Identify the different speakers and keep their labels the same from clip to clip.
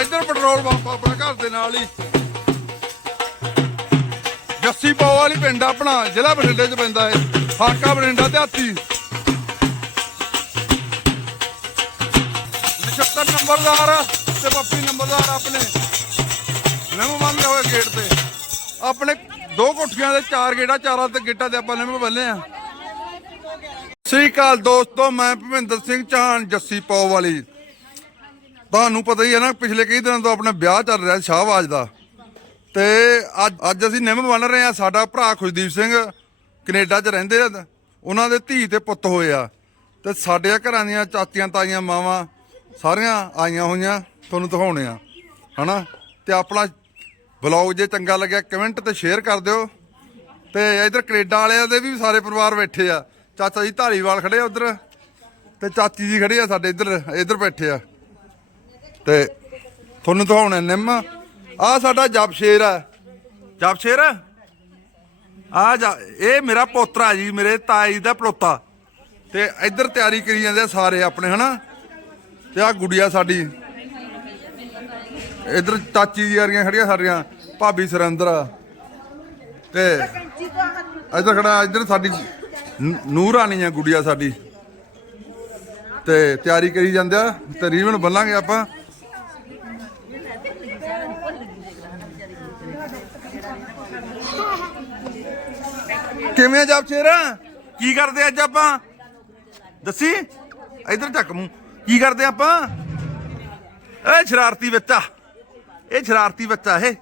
Speaker 1: ਇੱਧਰ petrol pump ਆਪਣਾ ਘਰ ਦੇ ਨਾਲ ਹੀ। ਜੱਸੀ ਪਾਓ ਵਾਲੀ ਪਿੰਡ ਆਪਣਾ, ਜ਼ਿਲ੍ਹਾ ਬਠਿੰਡੇ 'ਚ ਪੈਂਦਾ ਹੈ ਹਾਕਾ ਬਠਿੰਡਾ ਤੇ ਹਾਤੀ ਨਛੱਤਰ ਨੰਬਰਦਾਰ ਤੇ ਪੱਪੀ ਨੰਬਰਦਾਰ ਆਪਣੇ। ਨਿੰਮ ਬੰਨ੍ਹੇ ਹੋਏ ਗੇਟ ਤੇ। ਆਪਣੇ ਦੋ ਕੋਠੀਆਂ ਦੇ ਚਾਰ ਗੇਟਾਂ ਚਾਰਾਂ ਤੇ ਗੇਟਾਂ ਤੇ ਆਪਾਂ ਨਿੰਮ ਬੰਨੇ ਆ। ਸ੍ਰੀ ਅਕਾਲ ਦੋਸਤੋ, ਮੈਂ ਭਵਿੰਦਰ ਸਿੰਘ ਚਾਹਨ, ਜੱਸੀ ਪਾਓ ਵਾਲੀ। ਤੁਹਾਨੂੰ ਪਤਾ ਹੀ ਹੈ ਨਾ, ਪਿਛਲੇ ਕਈ ਦਿਨਾਂ ਤੋਂ ਆਪਣਾ ਵਿਆਹ ਚੱਲ ਰਿਹਾ ਸ਼ਾਹਬਾਜ ਦਾ। ਤੇ ਅੱਜ ਅੱਜ ਅਸੀਂ ਨਿੰਮ ਬਣ ਰਹੇ ਆ ਸਾਡਾ ਭਰਾ ਖੁਸ਼ਦੀਪ ਸਿੰਘ ਕੈਨੇਡਾ 'ਚ ਰਹਿੰਦੇ ਆ, ਉਹਨਾਂ ਦੇ ਧੀ ਤੇ ਪੁੱਤ ਹੋਏ ਆ। ਤੇ ਸਾਡੇ ਘਰਾਂ ਦੀਆਂ ਚਾਚੀਆਂ, ਤਾਈਆਂ, ਮਾਵਾਂ ਸਾਰੀਆਂ ਆਈਆਂ ਹੋਈਆਂ, ਤੁਹਾਨੂੰ ਦਿਖਾਉਣੇ ਆ। ਹਨਾ? ਤੇ ਆਪਣਾ ਬਲੌਗ ਜੇ ਚੰਗਾ ਲੱਗਿਆ ਕਮੈਂਟ ਤੇ ਸ਼ੇਅਰ ਕਰ ਦਿਓ। ਤੇ ਇਧਰ ਕੈਨੇਡਾ ਵਾਲਿਆਂ ਦੇ ਵੀ ਸਾਰੇ ਪਰਿਵਾਰ ਬੈਠੇ ਆ। ਚਾਚਾ ਜੀ ਧਾਰੀਵਾਲ ਖੜੇ ਆ ਉਧਰ। ਤੇ ਚਾਚੀ ਜੀ ਖੜੇ ਆ ਸਾਡੇ ਇੱਧਰ ਇੱਧਰ ਬੈਠੇ ਆ। ਤੇ ਤੁਹਾਨੂੰ ਦਿਖਾਉਣਾ ਨਿੰਮ। ਆ ਸਾਡਾ ਜਪਸ਼ੇਰ ਆ ਜਪਸ਼ੇਰ? ਆ ਜਾ, ਇਹ ਮੇਰਾ ਪੋਤਰਾ ਜੀ, ਮੇਰੇ ਤਾਈ ਦਾ ਪੜੋਤਾ। ਤੇ ਇੱਧਰ ਤਿਆਰੀ ਕਰੀ ਜਾਂਦੇ ਆ ਸਾਰੇ ਆਪਣੇ, ਹਨਾ? ਤੇ ਆ ਗੁੜੀਆ ਸਾਡੀ। ਇੱਧਰ ਚਾਚੀ ਜੀ ਵਰਗੀਆਂ ਖੜੀਆਂ ਸਾਡੀਆਂ, ਭਾਬੀ ਸੁਰਿੰਦਰ। ਤੇ ਇੱਧਰ ਖੜਾ, ਇੱਧਰ ਸਾਡੀ ਨ- ਨੂਰ ਰਾਣੀ ਆ ਗੁੜੀਆ ਸਾਡੀ। ਤੇ ਤਿਆਰੀ ਕਰੀ ਜਾਂਦੇ ਆ, ਤੇ ਬੰਨਾਂਗੇ ਆਪਾਂ। ਕਿਵੇਂ ਜਬ ਸ਼ੇਰ? ਕੀ ਕਰਦੇ ਅੱਜ ਆਪਾਂ? ਦੱਸੀ? ਇੱਧਰ ਚੱਕ ਮੂੰ ਕੀ ਕਰਦੇ ਆਪਾਂ? ਏ ਸ਼ਰਾਰਤੀ ਬੱਚਾ ਇਹ ਸ਼ਰਾਰਤੀ ਬੱਚਾ ਇਹ।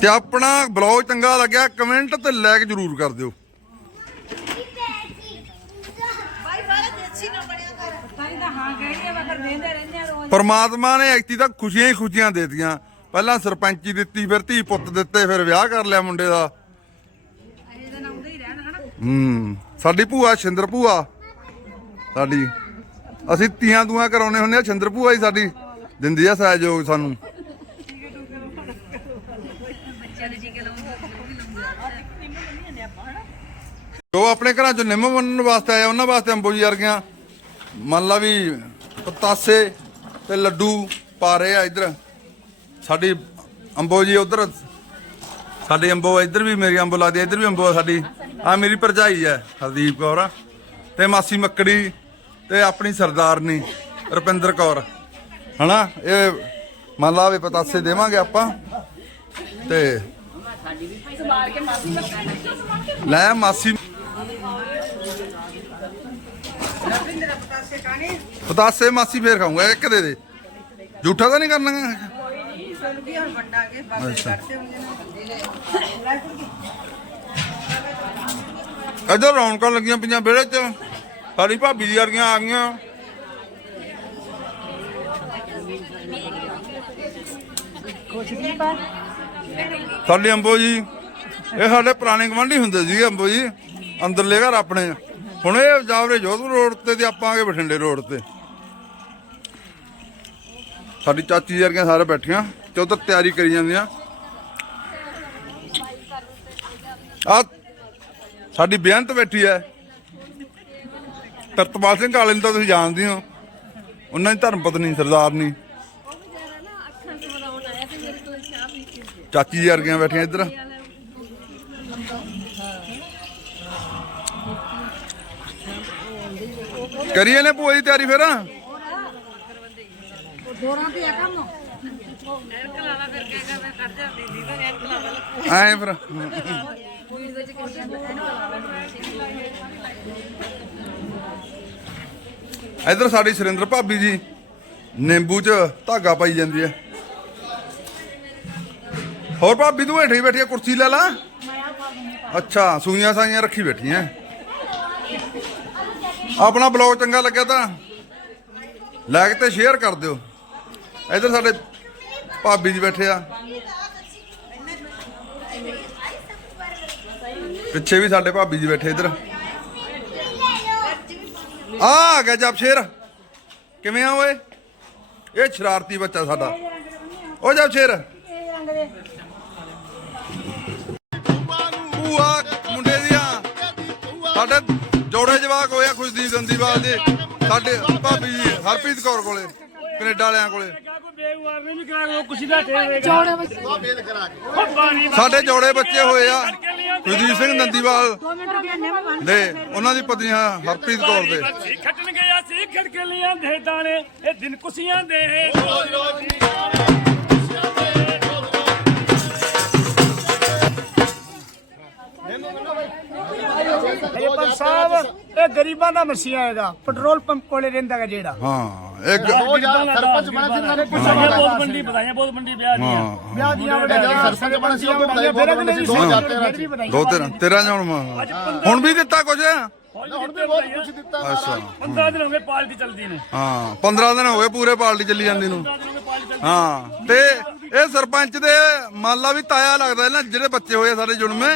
Speaker 1: ਤੇ ਆਪਣਾ ਬਲੌਗ ਚੰਗਾ ਲੱਗਿਆ, ਕਮੈਂਟ ਤੇ ਲਾਈਕ ਜਰੂਰ ਕਰ ਦਿਓ
Speaker 2: ਭਾਈ ਸਾਰੇ ਦੇਸੀ ਨਾ ਬਣਿਆ ਕਰ ਤਾਂ ਹੀ ਤਾਂ ਹਾਂ ਕਹਿੰਦੇ ਆ ਮਗਰ ਵੇਂਦੇ ਰਹਿੰਦੇ ਆ ਰੋਜ਼।
Speaker 1: ਪਰਮਾਤਮਾ ਨੇ ਐਕਤੀ ਤਾਂ ਖੁਸ਼ੀਆਂ ਹੀ ਖੁਸ਼ੀਆਂ ਦੇਤੀਆਂ। ਪਹਿਲਾਂ ਸਰਪੰਚੀ ਦਿੱਤੀ ਫਿਰ ਧੀ ਪੁੱਤ ਦਿੱਤੇ ਫਿਰ ਵਿਆਹ ਕਰ ਲਿਆ ਮੁੰਡੇ ਦਾ।
Speaker 2: ਇਹ ਦਿਨ ਆਉਂਦੇ ਹੀ ਰਹਿਣ ਹਨਾ?
Speaker 1: ਹੂੰ ਸਾਡੀ ਭੂਆ ਛਿੰਦਰ ਭੂਆ ਸਾਡੀ। ਅਸੀਂ ਤੀਆਂ ਦੂਆਂ ਕਰਾਉਨੇ ਹੁੰਦੇ ਆ ਛਿੰਦਰ ਭੂਆ ਹੀ ਸਾਡੀ ਦਿੰਦੀ ਆ ਸਹਿਯੋਗ ਸਾਨੂੰ।
Speaker 2: ਬੱਚਿਆਂ ਦੇ ਟੀਕੇ ਲਾਉਂਦੇ ਉਹ ਵੀ ਲਾਉਂਦੇ ਆ।
Speaker 1: ਜੋ ਆਪਣੇ ਘਰਾਂ ਚੋਂ ਨਿੰਮ ਬੰਨਣ ਵਾਸਤੇ ਆਇਆ ਉਹਨਾਂ ਵਾਸਤੇ ਅੰਬੋ ਜੀ ਵਰਗੀਆਂ। ਮੰਨ ਲਾ ਵੀ ਪਤਾਸੇ ਤੇ ਲੱਡੂ ਪਾ ਰਹੇ ਆ ਇੱਧਰ। ਸਾਡੀ ਅੰਬੋ ਜੀ ਉਧਰ ਸਾਡੀ ਅੰਬੋ ਇੱਧਰ ਵੀ ਮੇਰੀ ਅੰਬੋ ਲੱਗਦੀ ਆ, ਇੱਧਰ ਵੀ ਅੰਬੋ ਆ ਸਾਡੀ। ਆ ਮੇਰੀ ਭਰਜਾਈ ਹੈ ਹਰਦੀਪ ਕੌਰ ਆ, ਤੇ ਮਾਸੀ ਮੱਕੜੀ ਤੇ ਆਪਣੀ ਸਰਦਾਰਨੀ ਰੁਪਿੰਦਰ ਕੌਰ। ਹਨਾ? ਇਹ ਮੰਨ ਲਾ ਵੀ ਪਤਾਸੇ ਦੇਵਾਂਗੇ ਆਪਾਂ। ਤੇ ਲੈ ਮਾਸੀ ਪਤਾਸੇ ਮਾਸੀ ਫੇਰ ਖਾਊਂਗਾ ਇੱਕ ਦੇ ਦੇ। ਝੂਠਾ ਤਾਂ ਨਹੀਂ ਕਰਨਾ? ਅੱਛਾ। ਇੱਧਰ ਰੌਣਕਾਂ ਲੱਗੀਆਂ ਪਈਆਂ ਵਿਹੜੇ 'ਚ। ਸਾਡੀ ਭਾਬੀ ਜੀ ਵਰਗੀਆਂ ਆ ਗਈਆਂ। ਸਾਡੇ ਅੰਬੋ ਜੀ ਇਹ ਸਾਡੇ ਪੁਰਾਣੇ ਗਵਾਂਢੀ ਹੁੰਦੇ ਸੀਗੇ ਅੰਬੋ ਜੀ। ਅੰਦਰਲੇ ਘਰ ਆਪਣੇ। ਹੁਣ ਇਹ ਜਾਵਰੇ ਜੋਧਪੁਰ ਰੋਡ ਤੇ ਤੇ ਆਪਾਂ ਆਗੇ ਬਠਿੰਡੇ ਰੋਡ ਤੇ। ਸਾਡੀ ਚਾਚੀ ਵਰਗੀਆਂ ਸਾਰੇ ਬੈਠੀਆਂ ਤੇ ਉਧਰ ਤਿਆਰੀ ਕਰੀ ਜਾਂਦੀਆਂ। ਆ ਸਾਡੀ ਬੇਅੰਤ ਬੈਠੀ ਹੈ। ਤਰਤਪਾਲ ਸਿੰਘ ਕਾਲੇ ਨੂੰ ਤਾਂ ਤੁਸੀਂ ਜਾਣਦੇ ਹੋ। ਉਹਨਾਂ ਦੀ ਧਰਮ ਪਤਨੀ ਸਰਦਾਰਨੀ ਚਾਚੀ ਜੀ ਵਰਗੀਆਂ ਬੈਠੀਆਂ ਇੱਧਰ। ਕਰੀਏ ਨੇ ਭੂਆ ਦੀ ਤਿਆਰੀ ਫਿਰ?
Speaker 2: ਦੋਰਾਂ ਤੇ ਆ ਕੰਮ।
Speaker 1: ਐ ਫਿਰ। ਇੱਧਰ ਸਾਡੀ ਸੁਰਿੰਦਰ ਭਾਬੀ ਜੀ ਨਿੰਬੂ ਚ ਧਾਗਾ ਪਾਈ ਜਾਂਦੀ ਹੈ। ਹੋਰ ਭਾਬੀ ਤੂੰ ਹੇਠੇ ਬੈਠੀ ਆ ਕੁਰਸੀ ਲੈ ਲਾ। ਅੱਛਾ ਸੂਈਆਂ ਸਾਈਆਂ ਰੱਖੀ ਬੈਠੀਆਂ ਆਪਣਾ ਬਲੌਗ ਚੰਗਾ ਲੱਗਿਆ ਤਾਂ ਲਾਈਕ ਤੇ ਸ਼ੇਅਰ ਕਰ ਦਿਓ। ਇੱਧਰ ਸਾਡੇ ਭਾਬੀ ਜੀ ਬੈਠੇ ਆ। ਪਿੱਛੇ ਵੀ ਸਾਡੇ ਭਾਬੀ ਜੀ ਬੈਠੇ ਇੱਧਰ। ਆ ਆ ਗਿਆ ਜਬ ਸ਼ੇਰ। ਕਿਵੇਂ ਆ ਓਏ? ਇਹ ਸ਼ਰਾਰਤੀ ਬੱਚਾ ਸਾਡਾ। ਓ ਜਪ ਸ਼ੇਰ। ਭੂਆ ਮੁੰਡੇ ਦੀਆਂ। ਸਾਡੇ ਜੋੜੇ ਜਵਾਕ ਹੋਇਆ ਖੁਸ਼ਦੀਪ ਦੰਦੀਵਾਲ ਦੇ। ਸਾਡੇ ਭਾਬੀ ਜੀ ਹਰਪ੍ਰੀਤ ਕੌਰ ਕੋਲੇ ਕੈਨੇਡਾ ਵਾਲਿਆਂ ਕੋਲੇ। ਸਾਡੇ ਜੋੜੇ ਬੱਚੇ ਹੋਏ ਆ ਖੁਸ਼ਦੀਪ ਸਿੰਘ ਦੰਦੀਵਾਲ ਦੇ ਉਹਨਾਂ ਦੀ ਪਤਨੀ ਹਰਪ੍ਰੀਤ ਕੌਰ ਦੇ।
Speaker 3: ਖੱਟਣ ਗਿਆ ਸੀ ਖੜਕਲੀਆਂ ਦੇ ਦਾਣੇ ਇਹ ਦਿਨ ਕੁਸੀਆਂ ਦੇ।
Speaker 4: ਇਹ ਪਰ ਸਾਹਿਬ ਇਹ ਗਰੀਬਾਂ ਦਾ ਮਸੀਹਾ ਹੈਗਾ। ਪੈਟਰੋਲ ਪੰਪ ਕੋਲੇ ਰਹਿੰਦਾ ਹੈਗਾ ਜਿਹੜਾ।
Speaker 1: ਹਾਂ ਇੱਕ
Speaker 3: ਸਰਪੰਚ ਬਣਾ ਸੀ ਬਹੁਤ ਮੰਡੀ ਵਧਾਈਆਂ ਬਹੁਤ ਮੰਡੀ ਵਿਆਹ ਦੀਆਂ।
Speaker 1: ਹਾਂ
Speaker 4: ਵਿਆਹ ਦੀਆਂ ਵਧਾਈਆਂ ਸਰਪੰਚ ਬਣ ਸੀ ਉਹ ਵਧਾਈਆਂ ਫਿਰ ਅਗਲੇ ਦੀ ਸੋਚ ਫਿਰ ਵੀ ਵਧਾਈਆਂ।
Speaker 1: ਦੋ ਤੇਰਾਂ ਤੇਰਾਂ ਜਣ ਹੁਣ ਵੀ ਦਿੱਤਾ ਕੁਝ?
Speaker 3: ਹੁਣ ਵੀ ਬਹੁਤ ਕੁਝ ਦਿੱਤਾ
Speaker 1: ਅੱਛਾ।
Speaker 3: 15 ਦਿਨ ਹੋ ਗਏ ਪਾਰਟੀ ਚੱਲਦੀ ਨੇ।
Speaker 1: ਹਾਂ 15 ਦਿਨ ਹੋ ਗਏ ਪੂਰੇ ਪਾਰਟੀ ਚੱਲੀ ਜਾਂਦੀ ਨੂੰ।
Speaker 3: 15 ਦਿਨ ਹੋ ਗਏ ਪਾਰਟੀ ਚੱਲਦੀ
Speaker 1: ਹਾਂ ਤੇ ਇਹ ਸਰਪੰਚ ਦੇ ਮਾਲਾ ਵੀ ਤਾਇਆ ਲੱਗਦਾ ਨਾ ਜਿਹੜੇ ਬੱਚੇ ਹੋਏ ਸਾਡੇ ਜੁਣਮੇ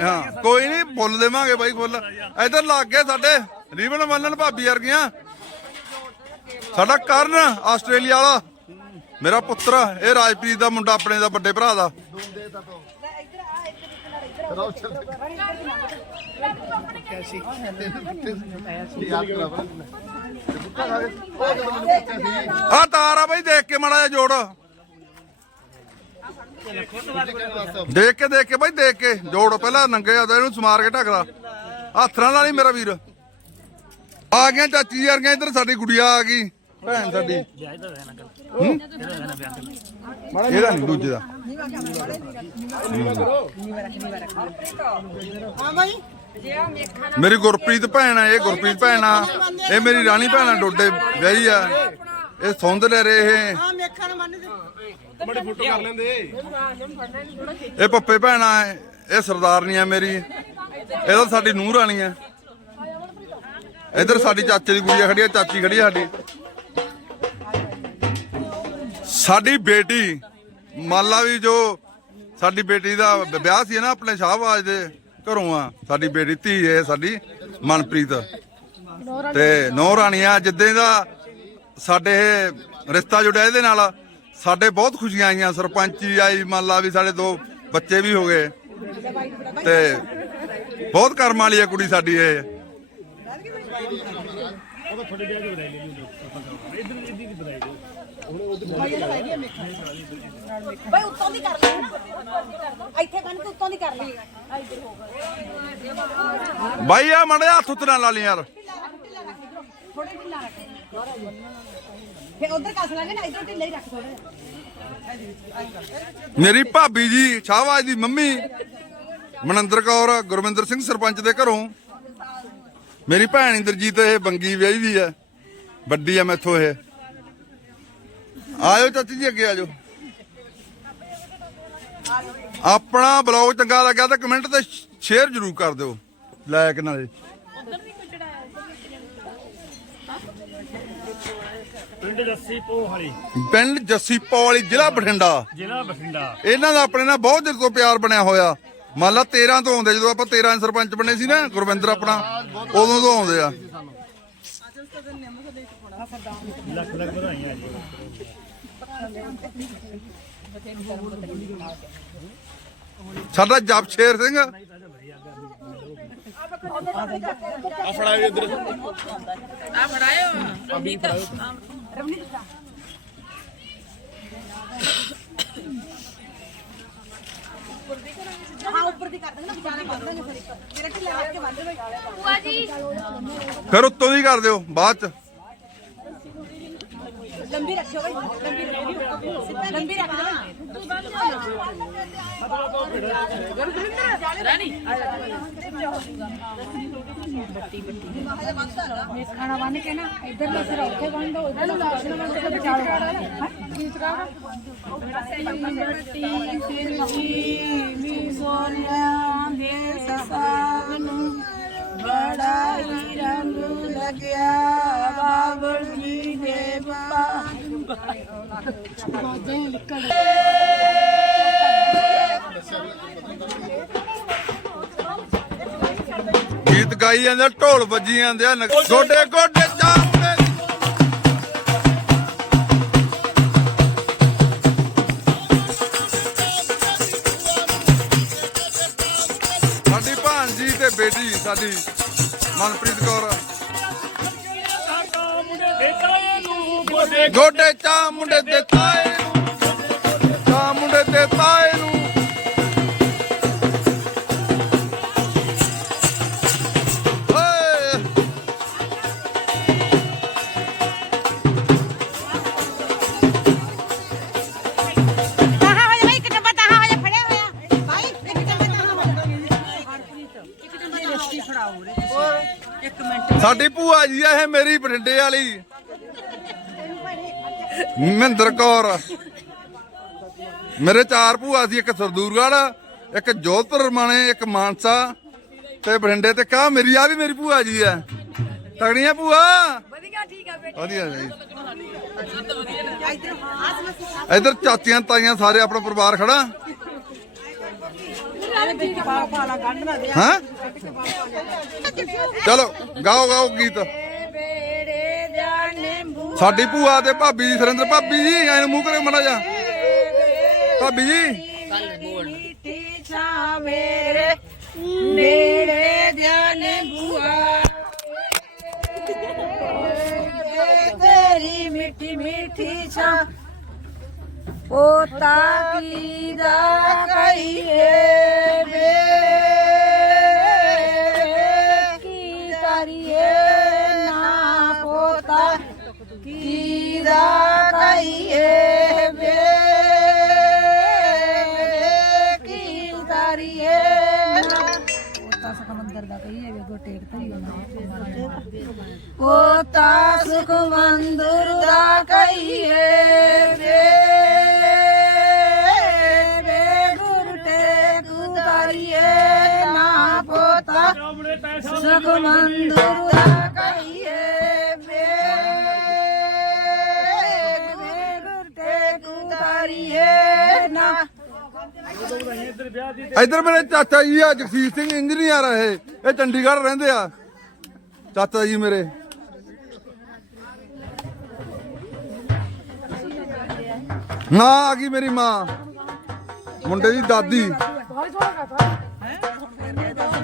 Speaker 1: ਹਾਂ ਕੋਈ ਨਹੀਂ ਫੁੱਲ ਦੇਵਾਂਗੇ ਬਾਈ ਫੁੱਲ। ਇਧਰ ਲੱਗ ਗਏ ਸਾਡੇ ਰੀਬਨ ਬੰਨਣ ਭਾਬੀ ਵਰਗੀਆਂ। ਸਾਡਾ ਕਰਨ ਆਸਟ੍ਰੇਲੀਆ ਵਾਲਾ। ਮੇਰਾ ਪੁੱਤਰ ਇਹ ਰਾਜਪ੍ਰੀਤ ਦਾ ਮੁੰਡਾ ਆਪਣੇ ਦਾ ਵੱਡੇ ਭਰਾ ਦਾ। ਆ ਤਾਰ ਆ ਬਾਈ, ਦੇਖ ਕੇ ਮਾੜਾ ਜਿਹਾ ਜੋੜ। ਦੇਖ ਕੇ ਦੇਖ ਕੇ ਬਾਈ, ਦੇਖ ਕੇ। ਜੋੜ ਪਹਿਲਾਂ ਨੰਗੇ ਆ, ਇਹਨੂੰ ਸਮਾਰ ਕੇ ਢੱਕਦਾ ਹੱਥ ਨਾਲ ਹੀ ਮੇਰਾ ਵੀਰ। ਆ ਗਿਆ ਚਾਚੀ ਵਰਗੀਆਂ ਇੱਧਰ, ਸਾਡੀ ਗੁੜੀਆ ਆ ਗਈ। ਭੈਣ ਸਾਡੀ? ਇਹਦਾ ਨਹੀਂ ਦੂਜੇ ਦਾ। ਮੇਰੀ ਗੁਰਪ੍ਰੀਤ ਭੈਣ ਆ ਇਹ ਗੁਰਪ੍ਰੀਤ ਭੈਣ ਆ। ਇਹ ਮੇਰੀ ਰਾਣੀ ਭੈਣ ਆ ਡੋਡੇ ਗਈ ਆ। ਇਹ ਸੌਂਦ ਲੈ ਰਹੇ ਇਹ। ਇਹ ਪੱਪੇ ਭੈਣਾ ਇਹ ਸਰਦਾਰਨੀ ਆ ਮੇਰੀ। ਇਹ ਤਾਂ ਸਾਡੀ ਨੂੰਹ ਰਾਣੀ ਆ। ਇਧਰ ਸਾਡੀ ਚਾਚੇ ਦੀ ਗੁੜੀਆ ਖੜੀ ਆ ਚਾਚੀ ਖੜੀ ਆ ਸਾਡੀ। ਸਾਡੀ ਬੇਟੀ, ਮੰਨ ਲਾ ਵੀ ਜੋ ਸਾਡੀ ਬੇਟੀ ਦਾ ਵਿਆਹ ਸੀ ਨਾ ਆਪਣੇ ਸ਼ਾਹਬਾਜ ਦੇ ਘਰੋਂ ਆ, ਸਾਡੀ ਬੇਟੀ ਧੀ ਹੈ ਸਾਡੀ ਮਨਪ੍ਰੀਤ। ਤੇ ਨੌ ਰਾਣੀਆਂ ਜਿੱਦਾਂ ਦਾ ਸਾਡੇ ਇਹ ਰਿਸ਼ਤਾ ਜੁੜਿਆ ਇਹਦੇ ਨਾਲ, ਸਾਡੇ ਬਹੁਤ ਖੁਸ਼ੀਆਂ ਆਈਆਂ, ਸਰਪੰਚੀ ਆਈ, ਮੰਨ ਲਾ ਵੀ ਸਾਡੇ ਦੋ ਬੱਚੇ ਵੀ ਹੋ ਗਏ। ਤੇ ਬਹੁਤ ਕਰਮ ਵਾਲੀ ਹੈ ਕੁੜੀ ਸਾਡੀ ਇਹ।
Speaker 2: ਬਈ ਉੱਤੋਂ ਦੀ ਕਰ ਲਈ ਨਾ। ਇੱਥੇ ਕੰਨ ਤੇ ਉੱਤੋਂ ਦੀ ਕਰ ਲਈ।
Speaker 1: ਬਾਈ ਆ ਮੜੇ ਹੱਥ ਉੱਤੇ ਨਾਲ ਲਾ ਲਈ ਯਾਰ।
Speaker 2: ਥੋੜੇ ਢਿੱਲਾ ਰੱਖ ਫੇ ਉਧਰ ਕੱਸ ਲਾਂਗੇ ਨਾ ਇਧਰ ਢਿੱਲਾ ਹੀ ਰੱਖ ਥੋੜੇ
Speaker 1: ਮੇਰੀ ਭਾਬੀ ਜੀ ਸ਼ਾਹਬਾਜ ਦੀ ਮੰਮੀ ਮਨਿੰਦਰ ਕੌਰ ਗੁਰਵਿੰਦਰ ਸਿੰਘ ਸਰਪੰਚ ਦੇ ਘਰੋਂ। ਮੇਰੀ ਭੈਣ ਇੰਦਰਜੀਤ ਇਹ ਬੰਗੀ ਵਿਆਹੀ ਦੀ ਹੈ। ਵੱਡੀ ਆ ਮੈਥੋਂ ਇਹ। ਆਇਓ ਚਾਚੀ ਜੀ ਅੱਗੇ ਆਜੋ। ਆਪਣਾ ਬਲੌਗ ਚੰਗਾ ਲੱਗਿਆ ਤਾਂ ਕਮੈਂਟ ਤੇ ਸ਼ੇਅਰ ਜ਼ਰੂਰ ਕਰ ਦਿਓ ਲਾਇਕ ਨਾਲੇ।
Speaker 3: ਪਿੰਡ ਜੱਸੀ ਪੋਹ ਵਾਲੀ
Speaker 1: ਪਿੰਡ ਜ਼ਿਲ੍ਹਾ ਬਠਿੰਡਾ।
Speaker 3: ਜ਼ਿਲ੍ਹਾ ਬਠਿੰਡਾ।
Speaker 1: ਇਹਨਾਂ ਦਾ ਆਪਣੇ ਨਾਲ ਬਹੁਤ ਦਿਨ ਤੋਂ ਪਿਆਰ ਬਣਿਆ ਹੋਇਆ। ਮੰਨ ਲਾ 13 ਤੋਂ ਆਉਂਦੇ ਜਦੋਂ ਆਪਾਂ 13 ਸਰਪੰਚ ਬਣੇ ਸੀ ਨਾ ਗੁਰਵਿੰਦਰ ਆਪਣਾ ਉਦੋਂ ਤੋਂ ਆਉਂਦੇ ਆ।
Speaker 3: ਲੱਖ ਲੱਖ ਵਧਾਈਆਂ ਜੀ।
Speaker 1: ਸਾਡਾ ਜਪਸ਼ੇਰ ਸਿੰਘ।
Speaker 2: ਹਾਂ ਉੱਪਰ ਦੀ ਕਰ ਦਾਂਗੇ ਨਾ ਵਿਚਾਲੇ ਬੰਨ ਦਾਂਗੇ ਫਿਰ ਇੱਕ ਤੇਰਾ ਢਿੱਲਾ ਰੱਖ ਕੇ ਦੇ
Speaker 5: ਭੂਆ ਜੀ
Speaker 1: ਫਿਰ ਉੱਤੋਂ ਦੀ ਕਰ ਦਿਓ ਬਾਅਦ ਚ।
Speaker 2: ਲੰਬੀ ਰੱਖਿਓ ਬਈ ਲੰਬੀ ਰੱਖਿਓ। ਲੰਬੀ ਰੱਖ
Speaker 5: ਖਾਣਾ ਬੰਨ ਕੇ ਨਾ ਇੱਧਰ ਲਾ ਸਿਰ ਉੱਥੇ ਬੰਨ ਦੋ ਇੱਧਰ ਲਾਸ਼ ਨੂੰ ਬੰਨ ਕੇ ਵਿਚਾਰ ਬੱਟੀ ਜੀ ਮੀ ਸੋਨਿਆ ਦੇ ਸਸਾਨੂੰ ਬੜਾ ਹੀ ਰੰਗ ਲੱਗਿਆ, ਬਾਬਲ ਜੀ ਦੇ ਪਾ।
Speaker 1: ਗੀਤ ਗਾਈ ਜਾਂਦੇ, ਢੋਲ ਵੱਜੀ ਜਾਂਦੇ ਆ ਨ- ਗੋਡੇ ਗੋਡੇ ਸਾਡੀ ਮਨਪ੍ਰੀਤ ਕੌਰ।
Speaker 3: ਗੋਡੇ
Speaker 1: ਚਾ ਮੁੰਡੇ ਦੇ ਤਾਏ ਚਾ ਮੁੰਡੇ ਦੇ ਤਾਏ ਸਾਡੀ ਭੂਆ ਜੀ ਆ ਇਹ ਮੇਰੀ ਬਠਿੰਡੇ ਵਾਲੀ। ਮਹਿੰਦਰ ਕੌਰ। ਮੇਰੇ ਚਾਰ ਭੂਆ ਸੀ ਇੱਕ ਸਰਦੂਰਗੜ੍ਹ ਇੱਕ ਜੋਧਪੁਰ ਰਮਾਣੇ ਇੱਕ ਮਾਨਸਾ ਤੇ ਬਠਿੰਡੇ ਤੇ ਕਾ ਮੇਰੀ ਆ ਵੀ ਮੇਰੀ ਭੂਆ ਜੀ ਆ। ਤਗੜੀਆਂ ਭੂਆ?
Speaker 5: ਵਧੀਆ ਠੀਕ ਆ ਬੇਟਾ।
Speaker 1: ਵਧੀਆ ਜੀ। ਇਧਰ ਚਾਚੀਆਂ ਤਾਈਆਂ ਸਾਰੇ ਆਪਣਾ ਪਰਿਵਾਰ ਖੜਾ। ਹਾਂ? ਚਲੋ, ਗਾਓ ਗਾਓ ਗੀਤ। ਸਾਡੀ ਭੂਆ ਤੇ ਭਾਬੀ ਜੀ ਸੁਰਿੰਦਰ ਭਾਬੀ ਜੀ, ਐਨ ਮੂੰਹ ਕਰੇ ਮੜਾ ਜਾ ਭਾਬੀ ਜੀ।
Speaker 5: ਮਿੱਠੀ ਮੇਰੇ ਨੇੜੇ ਦਾ ਤੇਰੀ ਮਿੱਠੀ ਮਿੱਠੀ ਛਾਂ ਪੋਤਾ ਕੀ ਦਾ ਕਹੀਏ ਵੇ ਕੀ ਕਰੀਏ ਨਾ ਪੋਤਾ? ਕੀ ਦਾ ਕਹੀਏ ਵੇ ਕੀ ਕਰੀਏ ਪੋਤਾ ਸਮੁੰਦਰ ਦਾ ਕਹੀਏ ਵੇ ਗੋਟੇ ਧਰੀ ਪੋਤਾ ਸੁਖ ਦਾ ਕਹੀਏ ਵੇ
Speaker 3: ਇੱਧਰ
Speaker 1: ਇਧਰ ਮੇਰੇ ਚਾਚਾ ਜੀ ਆ, ਜਗਸੀਰ ਸਿੰਘ ਇੰਜੀਨੀਅਰ ਆ ਇਹ। ਇਹ ਚੰਡੀਗੜ੍ਹ ਰਹਿੰਦੇ ਆ। ਚਾਚਾ ਜੀ ਮੇਰੇ। ਨਾ ਆ ਗਈ ਮੇਰੀ ਮਾਂ। ਮੁੰਡੇ ਦੀ ਦਾਦੀ।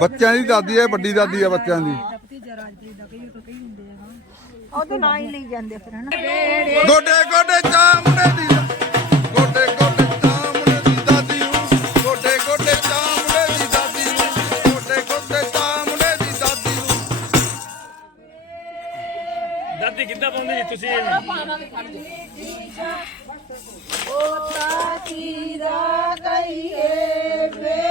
Speaker 1: ਬੱਚਿਆਂ ਦੀ ਦਾਦੀ ਹੈ ਵੱਡੀ ਦਾਦੀ ਹੈ ਬੱਚਿਆਂ ਦੀ।
Speaker 2: ਉਹਦੇ ਨਾਂ ਹੀ ਲਈ ਜਾਂਦੇ ਫਿਰ ਹਨਾ?
Speaker 1: ਗੋਡੇ ਗੋਡੇ ਚਾ ਮੁੰਡੇ ਦੀ ਗੋਡੇ ਗੋਡੇ ਚਾ ਮੁੰਡੇ ਦੀ ਦਾਦੀ ਨੂੰ ਗੋਡੇ ਗੋਡੇ ਚਾ ਮੁੰਡੇ ਦੀ ਦਾਦੀ ਨੂੰ ਗੋਡੇ ਗੋਡੇ ਚਾ ਮੁੰਡੇ ਦੀ ਦਾਦੀ ਨੂੰ
Speaker 3: ਦਾਦੀ ਕਿੱਦਾਂ ਪਾਉਂਦੇ ਜੀ ਤੁਸੀਂ?
Speaker 5: ਪੋਤਾ ਕੀ ਦਾ ਕਹੀਏ ਵੇ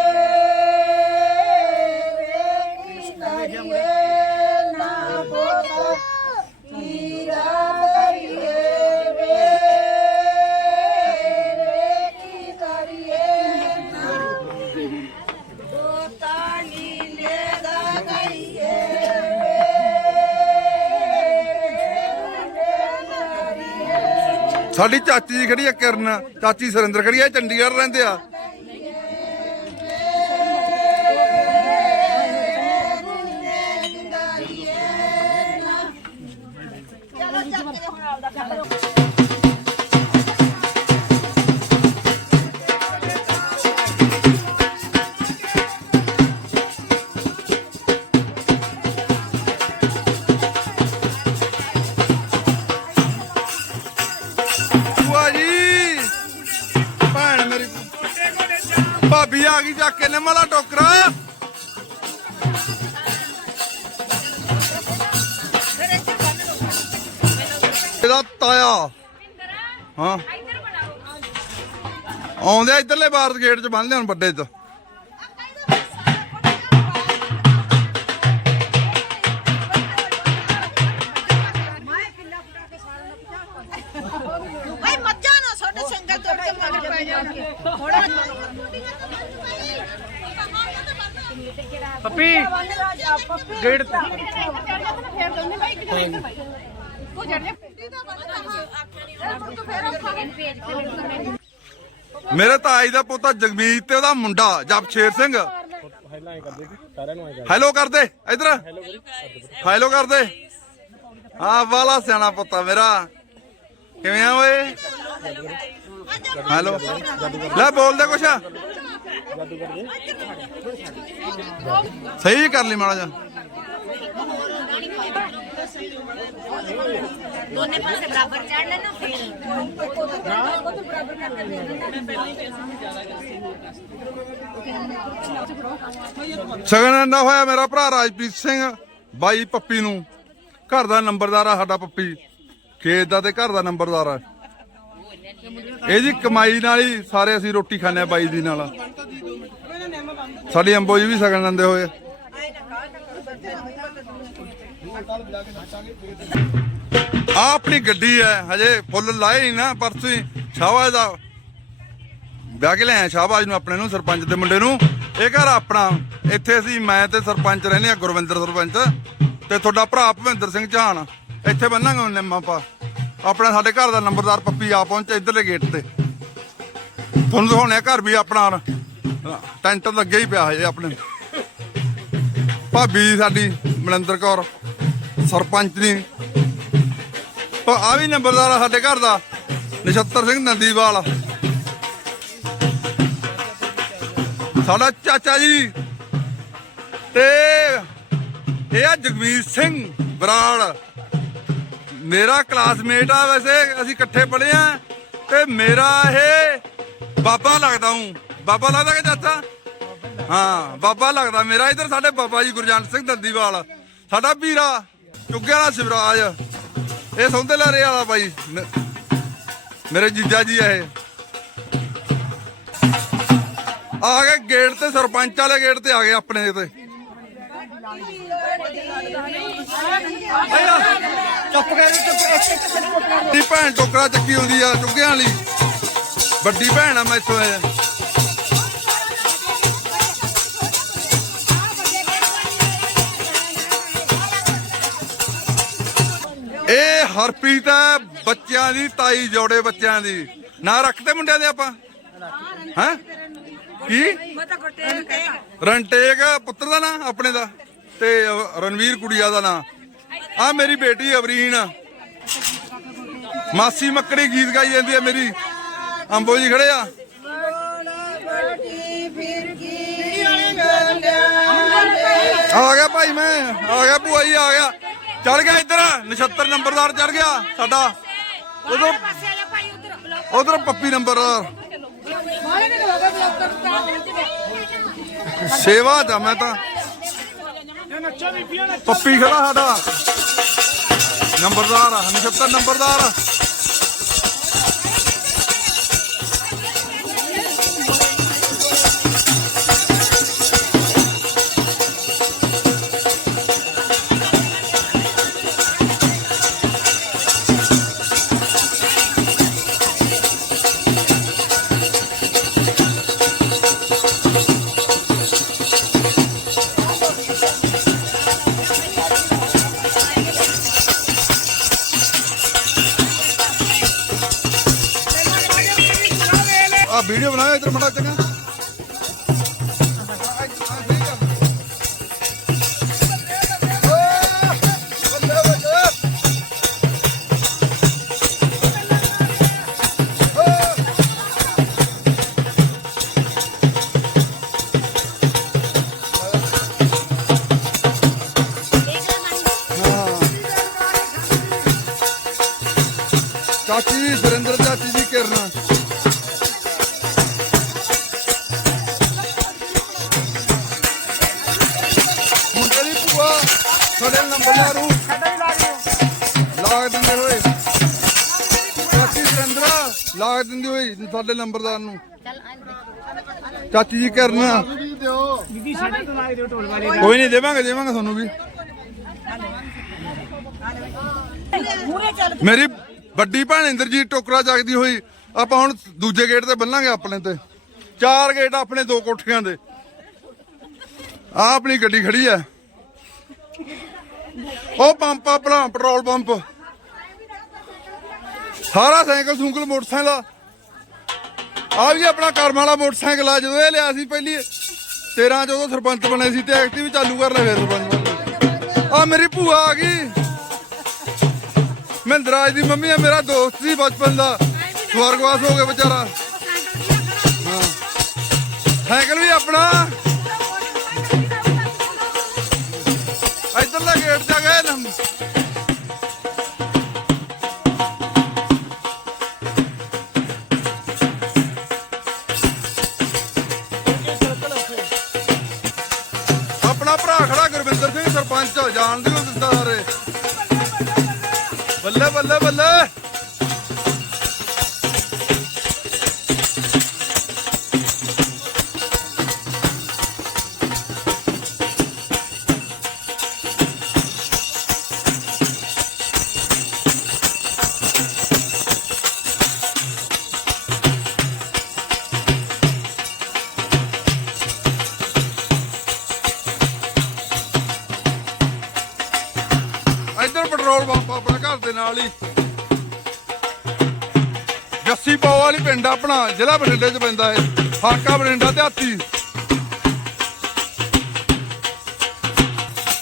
Speaker 1: ਸਾਡੀ ਚਾਚੀ ਜੀ ਖੜੀ ਆ ਕਿਰਨ। ਚਾਚੀ ਸੁਰਿੰਦਰ ਖੜੀ ਆ ਇਹ ਚੰਡੀਗੜ੍ਹ ਰਹਿੰਦੇ ਆ। ਗਈ ਚੱਕ ਕੇ ਨਿੰਮ ਵਾਲਾ ਟੋਕਰਾ। ਇਹਦਾ ਤਾਇਆ। ਹਾਂ। ਆਉਂਦੇ ਇੱਧਰਲੇ ਬਾਹਰ ਗੇਟ 'ਚ ਬੰਨਦੇ ਹੁਣ ਵੱਡੇ 'ਚ।
Speaker 4: ਪੱਪੀ। ਗੇਟ ਤੇ।
Speaker 2: ਫੇਰ ਦੋਨੇ ਭਾਈ ਇੱਕ ਜਣੇ ਭਾਈ
Speaker 1: ਮੇਰੇ ਤਾਈ ਦਾ ਪੋਤਾ ਜਗਮੀਤ ਤੇ ਉਹਦਾ ਮੁੰਡਾ ਜਪਸ਼ੇਰ ਸਿੰਘ। ਹੈਲੋ ਕਰਦੇ, ਇਧਰ। ਹੈਲੋ ਕਰਦੇ। ਆ ਵਾਲਾ ਸਿਆਣਾ ਪੁੱਤਾ ਮੇਰਾ। ਕਿਵੇਂ ਆ ਓਏ? ਹੈਲੋ ਲੈ ਬੋਲਦੇ ਕੁਛ? ਸਹੀ ਕਰ ਲਈ ਮਾੜਾ ਜਾ
Speaker 2: ਦੋਨੇ ਪਾਸੇ ਬਰਾਬਰ ਚੜ ਲੈਣਾ ਫਿਰ
Speaker 1: ਸਗਨ ਨਾ ਹੋਇਆ ਮੇਰਾ ਭਰਾ ਰਾਜਪ੍ਰੀਤ ਸਿੰਘ ਬਾਈ ਪੱਪੀ ਨੂੰ। ਘਰ ਦਾ ਨੰਬਰਦਾਰ ਆ ਸਾਡਾ ਪੱਪੀ। ਖੇਤ ਦਾ ਤੇ ਘਰ ਦਾ ਨੰਬਰਦਾਰ ਆ। ਇਹਦੀ ਕਮਾਈ ਨਾਲ ਹੀ ਸਾਰੇ ਅਸੀਂ ਰੋਟੀ ਖਾਂਦੇ ਆ ਬਾਈ ਦੀ ਨਾਲ। ਸਾਡੀ ਅੰਬੋ ਜੀ ਵੀ ਸਗਨ ਦਿੰਦੇ ਹੋਏ ਆ। ਆਪਣੀ ਗੱਡੀ ਹੈ, ਹਜੇ ਫੁੱਲ ਲਾਏ ਨਹੀਂ ਨਾ ਪਰਸੋਂ ਹੀ ਸ਼ਾਹਬਾਜ਼ ਦਾ ਵਿਆਹ ਕੇ ਲਿਆਇਆ ਸ਼ਾਹਬਾਜ਼ ਨੂੰ ਆਪਣੇ ਨੂੰ, ਸਰਪੰਚ ਦੇ ਮੁੰਡੇ ਨੂੰ। ਇਹ ਘਰ ਆਪਣਾ, ਇੱਥੇ ਅਸੀਂ ਮੈਂ ਤੇ ਸਰਪੰਚ ਰਹਿੰਦੇ ਆ ਗੁਰਵਿੰਦਰ ਸਰਪੰਚ ਤੇ ਤੁਹਾਡਾ ਭਰਾ ਭਵਿੰਦਰ ਸਿੰਘ ਚਾਹਣ ਇੱਥੇ ਬੰਨਾਂਗੇ ਨਿੰਮਾ ਪਾ। ਆਪਣਾ ਸਾਡੇ ਘਰ ਦਾ ਨੰਬਰਦਾਰ ਪੱਪੀ ਆ ਪਹੁੰਚੇ ਇਧਰਲੇ ਗੇਟ ਤੇ। ਤੁਹਾਨੂੰ ਦਿਖਾਉਣੇ ਘਰ ਵੀ ਆਪਣਾ ਟੈਂਟ ਲੱਗੇ ਹੀ ਪਿਆ ਹਜੇ ਆਪਣੇ। ਭਾਬੀ ਸਾਡੀ, ਮਨਿੰਦਰ ਕੌਰ, ਸਰਪੰਚ ਦੀ ਆ ਵੀ ਨੰਬਰਦਾਰ ਆ ਸਾਡੇ ਘਰ ਦਾ, ਨਛੱਤਰ ਸਿੰਘ ਨੰਦੀਵਾਲ। ਸਾਡਾ ਚਾਚਾ ਜੀ। ਤੇ ਇਹ ਆ ਜਗਵੀਰ ਸਿੰਘ ਬਰਾੜ। ਮੇਰਾ ਕਲਾਸਮੇਟ ਆ ਵੈਸੇ ਅਸੀਂ ਇਕੱਠੇ ਪੜ੍ਹੇ ਆ ਤੇ ਮੇਰਾ ਇਹ ਬਾਬਾ ਲੱਗਦਾ ਹੂੰ ਬਾਬਾ ਲੱਗਦਾ ਕਿ ਚਾਚਾ ਹਾਂ ਬਾਬਾ ਲੱਗਦਾ ਮੇਰਾ ਇਧਰ ਸਾਡੇ ਬਾਬਾ ਜੀ ਗੁਰਜੰਟ ਸਿੰਘ ਦੰਦੀਵਾਲ ਸਾਡਾ ਵੀਰਾ ਚੁੱਗੇ ਵਾਲਾ ਸਿਵਰਾਜ ਇਹ ਸੌਂਦੇ ਲਾਰੇ ਵਾਲਾ ਬਾਈ ਮੇਰੇ ਜੀਜਾ ਜੀ ਇਹ ਆ ਗਏ ਗੇਟ ਤੇ ਸਰਪੰਚ ਵਾਲੇ ਗੇਟ ਤੇ ਆ ਗਏ ਆਪਣੇ ਤੇ
Speaker 4: ਚੁੱਪ ਕਰ ਚੁੱਪ
Speaker 1: ਦੀ ਭੈਣ ਟੋਕਰਾ ਚੱਕੀ ਹੁੰਦੀ ਆ ਚੁੱਗਿਆਂ ਵਾਲੀ ਵੱਡੀ ਭੈਣ ਆ ਮੈਥੋਂ ਇਹ ਇਹ ਹਰਪ੍ਰੀਤ ਹੈ ਬੱਚਿਆਂ ਦੀ ਤਾਈ ਜੋੜੇ ਬੱਚਿਆਂ ਦੀ। ਨਾ ਰੱਖਦੇ ਮੁੰਡਿਆਂ ਦੇ ਆਪਾਂ? ਹੈਂ? ਕੀ? ਰਣਟੇਕ ਪੁੱਤਰ ਦਾ ਨਾਂ ਆਪਣੇ ਦਾ? ਤੇ ਰਣਵੀਰ ਕੁੜੀਆ ਦਾ ਨਾਂ। ਆ ਮੇਰੀ ਬੇਟੀ ਅਵਰੀਨ ਮਾਸੀ ਮੱਕੜੀ ਗੀਤ ਗਾਈ ਜਾਂਦੀ ਹੈ ਮੇਰੀ। ਅੰਬੋ ਜੀ ਖੜੇ ਆ। ਆ ਗਿਆ ਭਾਈ ਮੈਂ, ਆ ਗਿਆ ਭੂਆ ਜੀ, ਆ ਗਿਆ। ਚੜ ਗਿਆ ਇੱਧਰ, ਨਛੱਤਰ ਨੰਬਰਦਾਰ ਚੜ ਗਿਆ ਸਾਡਾ। ਉਧਰ
Speaker 2: ਪਾਸੇ ਵਾਲਾ ਉਧਰ
Speaker 1: ਪੱਪੀ ਨੰਬਰਦਾਰ। ਸੇਵਾ ਦਾ ਮੈਂ ਤਾਂ ਪੱਪੀ ਖੜਾ ਸਾਡਾ। ਨੰਬਰਦਾਰ ਆ ਨਛੱਤਰ ਨੰਬਰਦਾਰ ਸਾਡੇ ਨੰਬਰਦਾਰ ਨੂੰ। ਚਾਚੀ ਜੀ ਕਰਨਾ
Speaker 4: ਬੀਬੀ ਸਾਡੇ ਤੋਂ ਲਾ ਦਿਓ ਢੋਲ ਵਾਲੇ
Speaker 1: ਕੋਈ ਨਹੀਂ, ਦੇਵਾਂਗੇ ਦੇਵਾਂਗੇ ਤੁਹਾਨੂੰ ਵੀ। ਮੇਰੀ ਵੱਡੀ ਭੈਣ ਇੰਦਰਜੀਤ ਟੋਕਰਾ ਜਗਦੀ ਹੋਈ, ਆਪਾਂ ਹੁਣ ਦੂਜੇ ਗੇਟ ਤੇ ਬੰਨਾਂਗੇ ਆਪਣੇ ਤੇ। ਚਾਰ ਗੇਟ ਆਪਣੇ, ਦੋ ਕੋਠੀਆਂ ਦੇ। ਆ ਆਪਣੀ ਗੱਡੀ ਖੜੀ ਐ। ਉਹ ਪੰਪ ਆਪਣਾ ਪੈਟਰੋਲ ਪੰਪ। ਸਾਰਾ ਸਾਈਕਲ ਸੂਕਲ ਮੋਟਰਸਾਈਕਲ ਆ ਆਹ ਵੀ ਆਪਣਾ ਕਰਮ ਵਾਲਾ ਮੋਟਰਸਾਈਕਲ ਆ, ਜਦੋਂ ਇਹ ਲਿਆ ਸੀ ਪਹਿਲੀ 13 ਜਦੋਂ ਸਰਪੰਚ ਬਣੇ ਸੀ ਤੇ ਐਕਟਿਵ ਚਾਲੂ ਕਰ ਲਿਆ ਫਿਰ ਸਰਪੰਚ ਆ ਮੇਰੀ ਭੂਆ ਆ ਗਈ। ਮਹਿੰਦਰਾਜ ਦੀ ਮੰਮੀ ਆ, ਮੇਰਾ ਦੋਸਤ ਸੀ ਬਚਪਨ ਦਾ। ਸਵਰਗਵਾਸ ਹੋ ਗਿਆ ਵਿਚਾਰਾ। ਸਾਈਕਲ ਵੀ ਆਪਣਾ। ਇੱਧਰਲਾ ਗੇਟ ਤੇ ਗਏ ਦੇ ਨਾਲ ਹੀ। ਜੱਸੀ ਪਾਓ ਵਾਲੀ ਪਿੰਡ ਆਪਣਾ, ਜ਼ਿਲ੍ਹਾ ਬਠਿੰਡੇ ਚ ਪੈਂਦਾ ਹੈ ਹਾਕਾ ਬਠਿੰਡਾ ਤੇ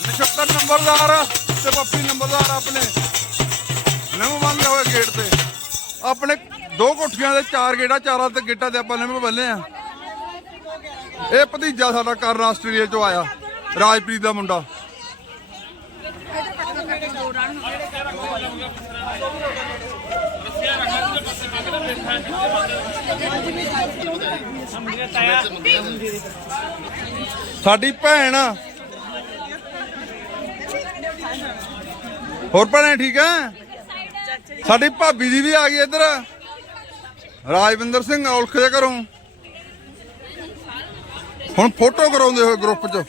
Speaker 1: ਨਛੱਤਰ ਨੰਬਰਦਾਰ ਤੇ ਪੱਪੀ ਨੰਬਰਦਾਰ ਆਪਣੇ। ਨਵੇਂ ਬੰਦੇ ਹੋਏ ਗੇਟ ਤੇ। ਆਪਣੇ ਦੋ ਕੋਠੀਆਂ ਦੇ ਚਾਰ ਗੇੜਾ ਚਾਰਾਂ ਤੇ ਗੇਟਾਂ ਤੇ ਆਪਾਂ ਨਵੇਂ ਬੰਨੇ ਆ। ਇਹ ਭਤੀਜਾ ਸਾਡਾ ਕਰਨ ਆਸਟ੍ਰੇਲੀਆ ਚੋਂ ਆਇਆ, ਰਾਜਪ੍ਰੀਤ ਦਾ ਮੁੰਡਾ। ਸਾਡੀ ਭੈਣ ਆ। ਹੋਰ ਭੈਣੇ ਠੀਕ ਆ? ਸਾਡੀ ਭਾਬੀ ਜੀ ਵੀ ਆ ਗਈ ਇੱਧਰ। ਰਾਜਵਿੰਦਰ ਸਿੰਘ ਔਲਖ ਦੇ ਘਰੋਂ। ਹੁਣ ਫੋਟੋ ਕਰਾਉਂਦੇ ਹੋਏ ਗਰੁੱਪ 'ਚ।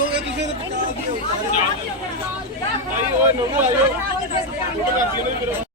Speaker 6: ਡਿੱਗੋਗੇ ਤੁਸੀਂ ਤੇ